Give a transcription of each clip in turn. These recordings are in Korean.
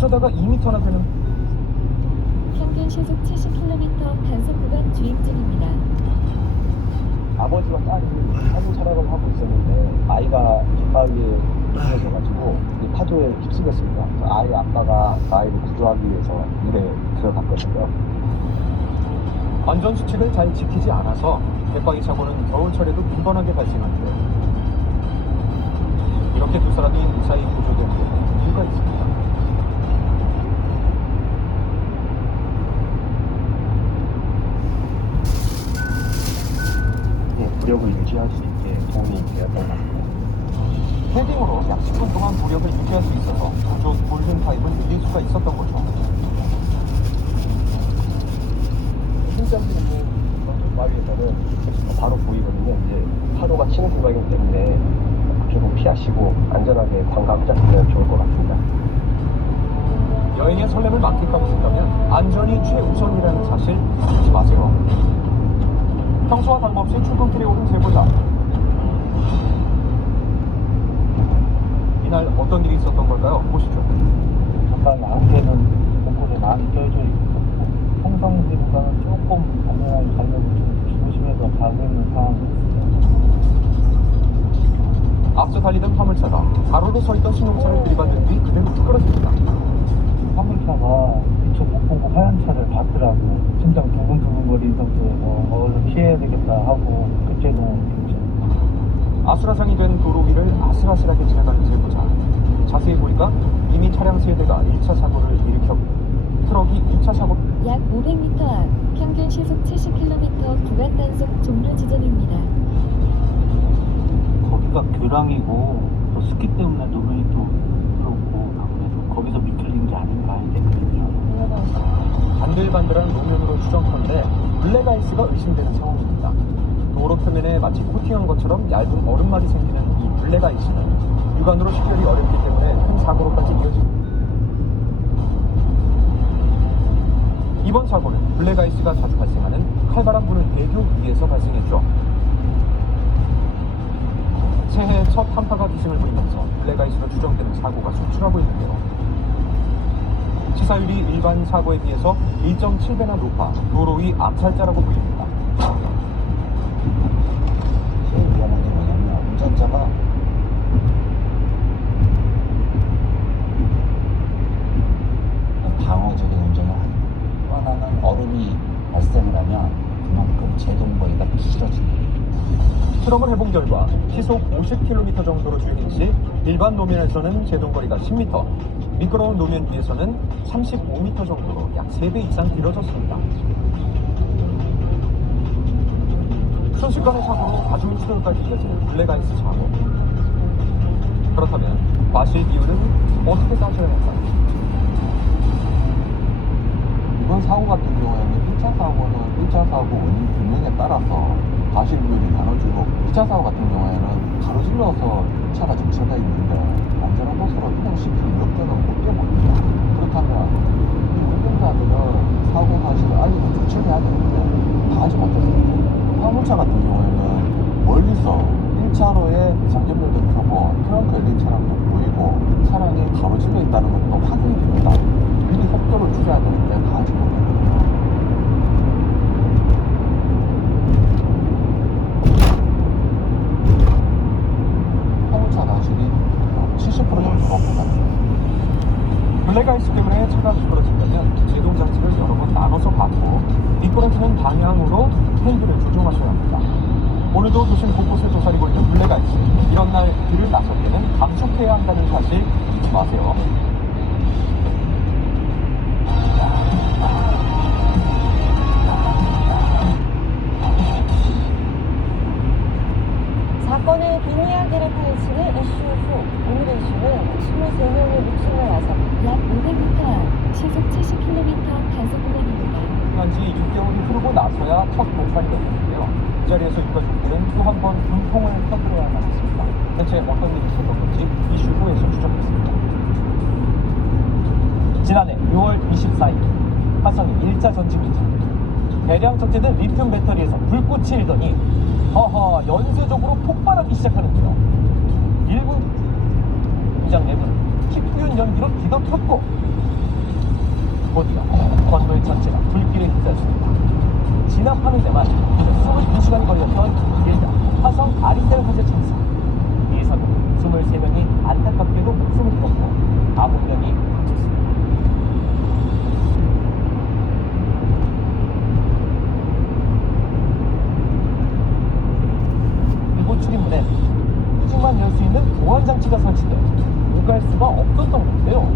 그러다가 2m나 되는 평균 시속 70km 단속 구간 주행 중입니다. 아버지와 딸이 사진 촬영을 하고 있었는데 아이가 갯바위에 미끄러져가지고 파도에 휩쓸렸습니다. 아이 아빠가 아이를 구조하기 위해서 물에 들어갔거든요. 안전수칙을 잘 지키지 않아서 갯바위 사고는 겨울철에도 빈번하게 발생하는데 이렇게 두 사람이 무사히 구조된 데는 이유가 있습니다. 무력을 유지할 수 있게 도움이 되었던 것 같습니다. 헤딩으로 약 10분 동안 무력을 유지할 수 있어서 구조 골든 타임을 늘릴 수가 있었던 거죠. 힘장비는 바위에서는 바로 보이거든요. 이제 파도가 치는 구간이기 때문에 조금 피하시고 안전하게 관광하시면 좋을 것 같습니다. 여행의 설렘을 만끽하고 싶다면 안전이 최우선이라는 사실 잊지 마세요. 평소와 다름없이 출근길에 오른 제보자. 이날 어떤 일이 있었던 걸까요? 보시죠. 전방에 안개는 곳곳에 많이 껴져 있었고 평상시보다는 조금 안전하게 가려고 좀 조심해서 가고 있는 상황이었습니다. 앞서 달리던 화물차가 가로로 서 있던 신용차를 들이받는 뒤 그대로 끌어집니다. 화물차가 미처 못 보고 하얀 차를 봤더라고. 심장 두근두근거리는 상태에서 얼른 피해야 되겠다 하고 그때는 괜찮아. 아수라장이 된 도로 위를 아슬아슬하게 지나가는 제보자. 자세히 보니까 이미 차량 세대가 1차 사고를 일으켰고 트럭이 2차 사고. 약 500m 앞 평균 시속 70km 구간 단속 종료 지점입니다. 거기가 교량이고 또 습기 때문에 노면이 또 그렇고 그래서 거기서 미끌린 게 아닌가 했거든요. 반들반들한路面으로 추정컨대 블랙아이스가 의심되는 상황입니다. 도로 표면에 마치 코팅한 것처럼 얇은 얼음막이 생기는 이 블랙아이스는 육안으로 식별이 어렵기 때문에 큰 사고로까지 이어집니다. 이번 사고는 블랙아이스가 자주 발생하는 칼바람 부는 대교 위에서 발생했죠. 새해 첫 한파가 기승을 부리면서 블랙아이스로 추정되는 사고가 속출하고 있는데요. 치사율이 일반 사고에 비해서 1.7배나 높아 도로 위 암살자라고 불립니다. 제일 위험한 게 뭐냐면 운전자가 방어적인 운전을 하는 또 하나는 얼음이 발생을 하면 그만큼 제동거리가 길어집니다. 실험을 해본 결과 시속 50km 정도로 주행 시 일반路面에서는 제동거리가 10m, 미끄러운路面 위에서는 35m 정도로 약 3배 이상 길어졌습니다. 순식간의 사고로 가중 치료까지 이어지는 블랙아이스 사고. 그렇다면 과실 비율은 어떻게 따져야 할까요? 이번 사고 같은 경우에는 1차 사고는 1차 사고 원인 불명에 따라서 과실 비율이 나눠지고 2차 사고 같은 경우에는 가로질러서 차가 정체가 있는데 안전한 곳으로 이동시킬 여건은 없게 보입니다. 그렇다면 이 운전자들은 사고 사실을 알리고 조처해야 되는데 다 하지 못했습니다. 화물차 같은 경우에는 멀리서 1차로에 비상전면도 켜고 트렁크 열린 차량도 보이고 차량이 가로질러 있다는 것도 확인이 됩니다. 미리 속도를 줄여야 되는데 다 하지 못합니다. 화물차 과실이 70% 정도 높습니다. 블랙아이스 때문에 차가 미끄러진다면 제동장치를 여러 번 나눠서 받고 미끄러지는 방향으로 헬기를 조종하셔야 합니다. 오늘도 도심 곳곳에 도사리고 있는 블랙아이스. 이런 날 길을 나설 때는 감속해야 한다는 사실 잊지 마세요. 사건의 뒷이야기를 파헤치는 이슈 후 오늘의 이슈는 23명의 목숨을 앗아 약 500m 앞 시속 70km 단속 구간입니다. 지난 지 6개월이 흐르고 나서야 첫 공판이 됐는데요. 이 자리에서 유가족들은 또 한 번 분통을 터뜨려야만 했습니다. 대체 어떤 일이 있었던 건지 이슈 후에서 추적했습니다. 지난해 6월 24일 화성이 1자 전지기죠. 대량 적재된 리튬 배터리에서 불꽃이 일더니 허허 연쇄적으로 폭발하기 시작하는데요. 일부 위장 내부는 킥부윤 연기로 뒤덮였고 전체가 불길에 휩싸였습니다. 진압하는 데만 22시간이 걸렸던 일단 화성 아리셀 화재 참사. 이 사고 23명이 안타깝게도 목숨을 잃었고 9명이 다쳤습니다. 이곳 출입문엔 후진만 열 수 있는 보안 장치가 설치돼 오갈 수가 없었던 건데요.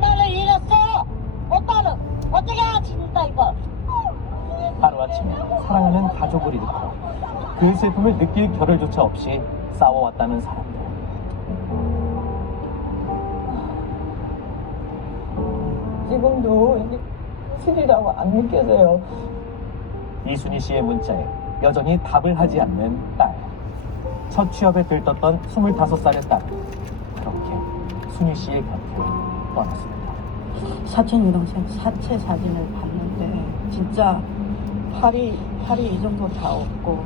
나를 잃었어. 오빠는 어떻게 하신다 이거. 하루아침에 사랑하는 가족을 잃고 그 슬픔을 느낄 겨를조차 없이 싸워왔다는 사람들. 지금도 이게 스릴이라고 안 느껴져요. 이순희 씨의 문자에 여전히 답을 하지 않는 딸. 첫 취업에 들떴던 25살의 딸은 그렇게 순희 씨의 곁을 떠났습니다. 사촌 여동생 사체 사진을 봤는데 진짜 팔이 이 정도 다 없고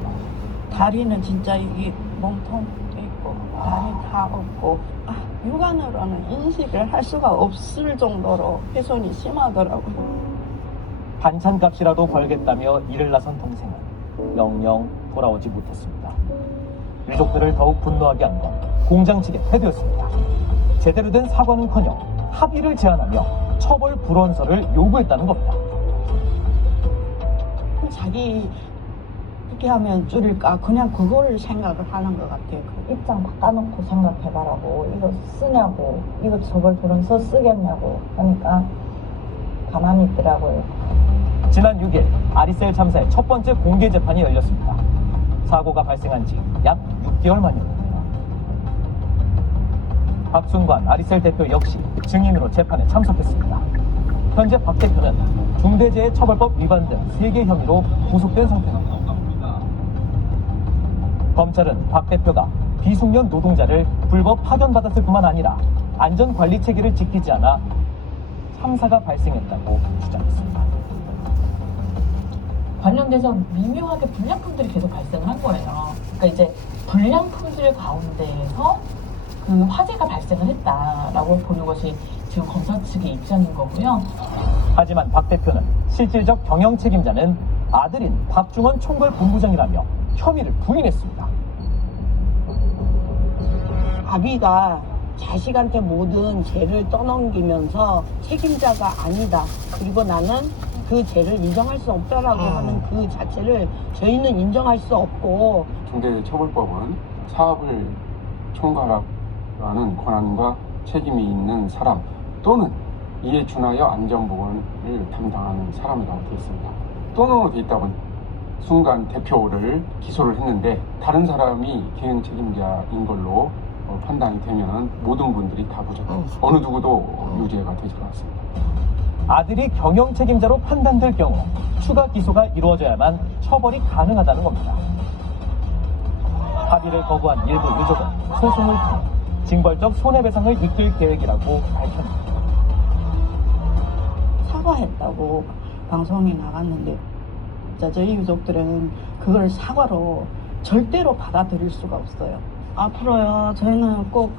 다리는 진짜 이게 몸통 있고 다리 다 없고 육안으로는 인식을 할 수가 없을 정도로 훼손이 심하더라고요. 반찬값이라도 벌겠다며 일을 나선 동생은 영영 돌아오지 못했습니다. 유족들을 더욱 분노하게 한 건 공장 측의 태도였습니다. 제대로 된 사과는커녕 합의를 제안하며 처벌 불원서를 요구했다는 겁니다. 자기 이렇게 하면 줄일까 그냥 그거를 생각을 하는 것 같아요. 입장 바꿔놓고 생각해봐라고. 이거 쓰냐고. 이거 저걸 불원서 쓰겠냐고 하니까 가만히 있더라고요. 지난 6일 아리셀 참사의 첫 번째 공개 재판이 열렸습니다. 사고가 발생한 지 약 6개월 만이었는데요. 박순관 아리셀 대표 역시 증인으로 재판에 참석했습니다. 현재 박 대표는 중대재해처벌법 위반 등 3개 혐의로 구속된 상태입니다. 검찰은 박 대표가 비숙련 노동자를 불법 파견받았을 뿐만 아니라 안전관리 체계를 지키지 않아 참사가 발생했다고 주장했습니다. 관련돼서 미묘하게 불량품들이 계속 발생을 한 거예요. 그러니까 이제 불량품들 가운데에서 그 화재가 발생을 했다라고 보는 것이 지금 검사 측의 입장인 거고요. 하지만 박 대표는 실질적 경영 책임자는 아들인 박중원 총괄 본부장이라며 혐의를 부인했습니다. 아비가 자식한테 모든 죄를 떠넘기면서 책임자가 아니다. 그리고 나는 그 죄를 인정할 수 없다라고 하는 그 자체를 저희는 인정할 수 없고 중대재해처벌법은 사업을 총괄하는 권한과 책임이 있는 사람 또는 이에 준하여 안전보건을 담당하는 사람이라고 되어 있습니다. 또는 되어 있다고 순간 대표를 기소를 했는데 다른 사람이 기행 책임자인 걸로 판단이 되면 모든 분들이 다 무죄가 어느 누구도 유죄가 되지 않았습니다. 아들이 경영 책임자로 판단될 경우 추가 기소가 이루어져야만 처벌이 가능하다는 겁니다. 합의를 거부한 일부 유족은 소송을 통해 징벌적 손해배상을 이끌 계획이라고 밝혔습니다. 사과했다고 방송에 나갔는데 진짜 저희 유족들은 그걸 사과로 절대로 받아들일 수가 없어요. 앞으로요 저희는 꼭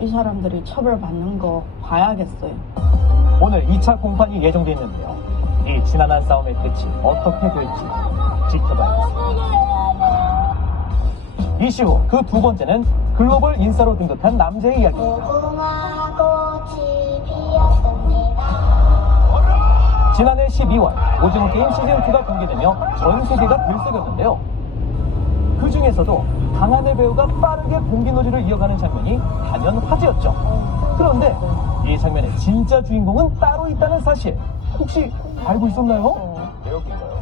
이 사람들이 처벌받는 거 봐야겠어요. 오늘 2차 공판이 예정돼 있는데요. 이 지난한 싸움의 끝이 어떻게 될지 지켜봐야겠습니다. 이슈 후 그 두 번째는 글로벌 인싸로 등극한 남자의 이야기입니다. 지난해 12월 오징어 게임 시즌2가 공개되며 전 세계가 들썩였는데요. 그 중에서도 강하늘 배우가 빠르게 공기놀이를 이어가는 장면이 단연 화제였죠. 그런데 이 장면의 진짜 주인공은 따로 있다는 사실 혹시 알고 있었나요? 배역인가요?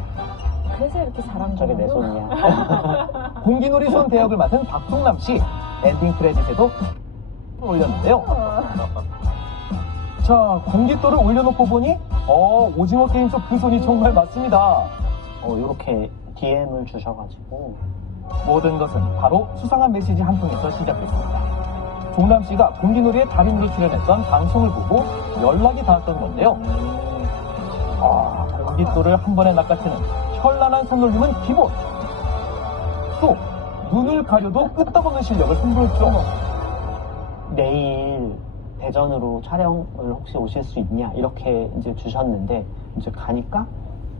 그래서 이렇게 잘한 거예요. 내 손이야. 공기놀이 손 대역을 맡은 박동남 씨 엔딩 크레딧에도 올렸는데요. 자, 공깃돌을 올려놓고 보니 오징어 게임 속 그 손이 정말 맞습니다. 이렇게 DM을 주셔가지고 모든 것은 바로 수상한 메시지 한 통에서 시작됐습니다. 동남 씨가 공기놀이에 달인으로 출연했던 방송을 보고 연락이 닿았던 건데요. 공깃돌을 한 번에 낚아채는 현란한 손놀림은 기본. 또 눈을 가려도 끄떡없는 실력을 선보였죠. 내일 대전으로 촬영을 혹시 오실 수 있냐 이렇게 이제 주셨는데 이제 가니까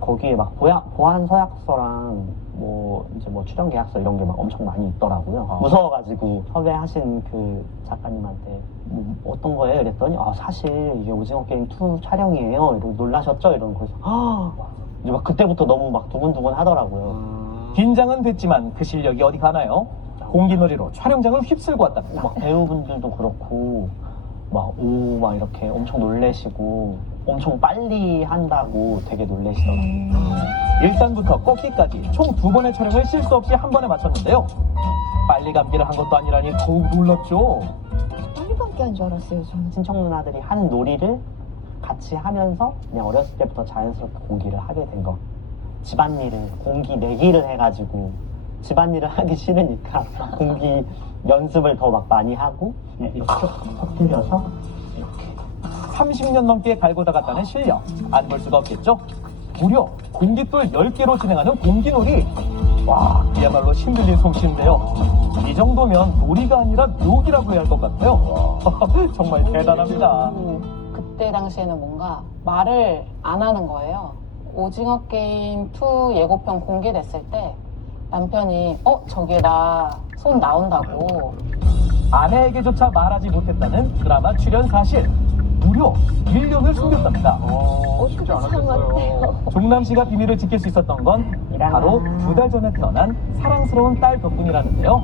거기에 막 보안 서약서랑 뭐 출연 계약서 이런 게 막 엄청 많이 있더라고요. 무서워가지고 섭외하신 그 작가님한테 뭐 어떤 거예요? 이랬더니 사실 이게 오징어 게임 2 촬영이에요. 이러고 놀라셨죠? 이러고 그래서 이제 막 그때부터 너무 막 두근두근 하더라고요. 긴장은 됐지만 그 실력이 어디 가나요? 공기놀이로 촬영장을 휩쓸고 왔답니다. 막 배우분들도 그렇고 막 이렇게 엄청 놀래시고 엄청 빨리 한다고 되게 놀래시더라고요. 1단부터 꺾기까지 총 2번의 촬영을 실수 없이 한 번에 마쳤는데요. 빨리 감기를 한 것도 아니라니 더욱 놀랐죠. 빨리 감기 한 줄 알았어요. 저는 친척 누나들이 하는 놀이를 같이 하면서 그냥 어렸을 때부터 자연스럽게 공기를 하게 된 거. 집안일을 공기 내기를 해가지고 집안일을 하기 싫으니까 공기 연습을 더 막 많이 하고 그냥 이렇게 엎드려서 이렇게 30년 넘게 갈고 닦았다는 실력 안 볼 수가 없겠죠. 무려 공깃돌 10개로 진행하는 공기놀이. 와, 그야말로 힘들린 솜씨인데요. 이 정도면 놀이가 아니라 묘기라고 해야 할 것 같아요. 정말 대단합니다. 그때 당시에는 뭔가 말을 안 하는 거예요. 오징어 게임 2 예고편 공개됐을 때 남편이 저기에 나 손 나온다고. 아내에게조차 말하지 못했다는 드라마 출연 사실. 무려 1년을 숨겼답니다. 쉽지 않았겠어요. 종남 씨가 비밀을 지킬 수 있었던 건 바로 2달 전에 태어난 사랑스러운 딸 덕분이라는데요.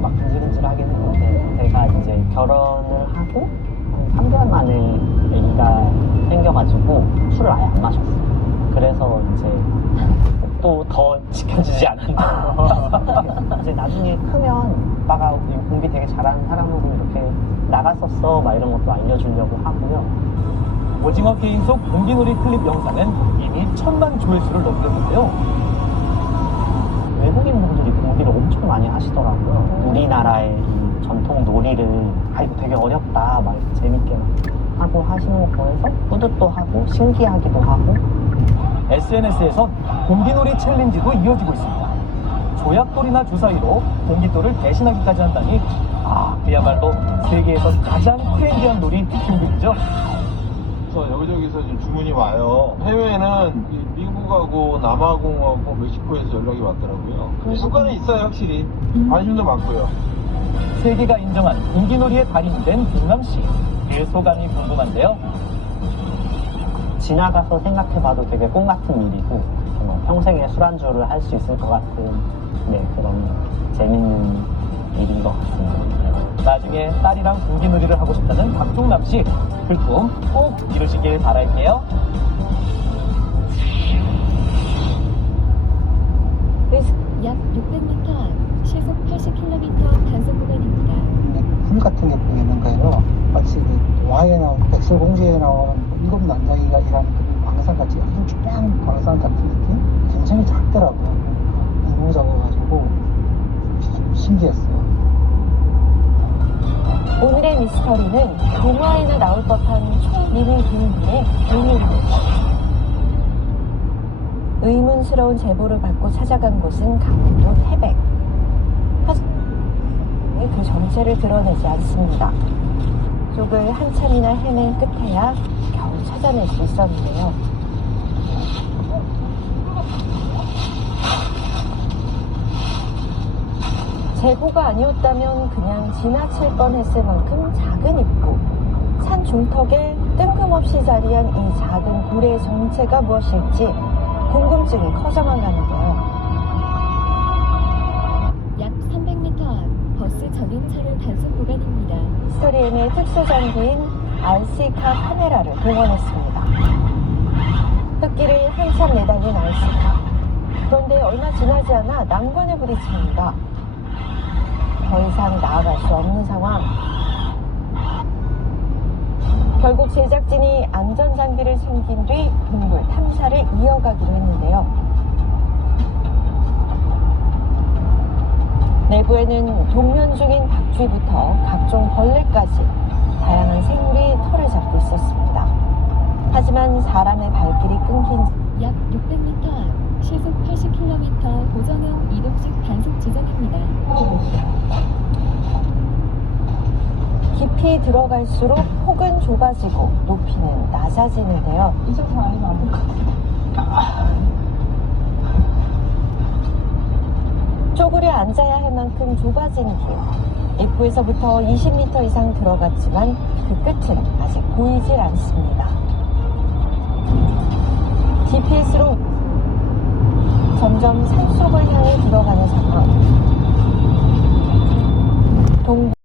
막 근질근질하긴 했는데 제가 이제 결혼을 하고 한 3개월 만에 아기가 생겨가지고 술을 아예 안 마셨어요. 그래서 이제 또 더 지켜주지 않았나. 이제 나중에 크면 오빠가 공기 되게 잘하는 사람으로 이렇게 나갔었어 막 이런 것도 알려주려고 하고요. 오징어 게임 속 공기놀이 클립 영상은 이미 1000만 조회수를 넘겼는데요. 외국인 분들이 공기를 엄청 많이 하시더라고요. 우리나라의 이 전통 놀이를 되게 어렵다 막 이렇게 재밌게 하고 하시는 거 보면서 뿌듯도 하고 신기하기도 하고. SNS에선 공기놀이 챌린지도 이어지고 있습니다. 조약돌이나 주사위로 공깃돌을 대신하기까지 한다니 그야말로 세계에서 가장 트렌디한 놀이 중국이죠. 그래서 여기저기서 지금 주문이 와요. 해외에는 미국하고 남아공하고 멕시코에서 연락이 왔더라고요. 효과는 있어요, 확실히. 관심도 많고요. 세계가 인정한 공기놀이의 달인이 된 종남씨. 그 소감이 궁금한데요. 지나가서 생각해봐도 되게 꿈 같은 일이고 정말 평생에 술안주를 할 수 있을 것 같은 그런 재밌는 일인 것 같습니다. 나중에 딸이랑 공기놀이를 하고 싶다는 박종남씨. 그 꿈 꼭 이루시길 바랄게요. 약 600m 앞 시속 80km 단속 구간입니다. 불 같은 게 보이는 거예요. 마치 그 와에 나온 백설공주에 나오는 7 난장이가 일하는 그 광산같이 아주 쭈빼한 광산 같은 느낌? 굉장히 작더라고요. 너무 작아가지고 신기했어요. 오늘의 미스터리는 동화에나 나올 법한 초미니 그림들의 의미입니다. 의문스러운 제보를 받고 찾아간 곳은 강원도 태백. 하지만 그 정체를 드러내지 않습니다. 쪽을 한참이나 헤맨 끝에야 겨우 찾아낼 수 있었는데요. 제보가 아니었다면 그냥 지나칠 뻔했을 만큼 작은 입구. 산 중턱에 뜬금없이 자리한 이 작은 고래의 정체가 무엇일지 궁금증이 커져만 가는데요. 약 300m 앞 버스 전용차를 단속 구간입니다. 스토리엠의 특수장비인 RC카 카메라를 동원했습니다. 흙길을 한참 내달린 RC카. 그런데 얼마 지나지 않아 난관에 부딪힙니다. 더 이상 나아갈 수 없는 상황. 결국 제작진이 안전장비를 챙긴 뒤 동굴 탐사를 이어가기로 했는데요. 내부에는 동면 중인 박쥐부터 각종 벌레까지 다양한 생물이 털을 잡고 있었습니다. 하지만 사람의 발길이 끊긴 약 600m 앞 시속 80km 보정형 이동식 단속 지점입니다. 깊이 들어갈수록 폭은 좁아지고 높이는 낮아지는데요. 이쪽은 아니면 안 될 것 같아요. 쪼그려 앉아야 할 만큼 좁아진 길. 입구에서부터 20m 이상 들어갔지만 그 끝은 아직 보이질 않습니다. GPS로 점점 산속을 향해 들어가는 상황.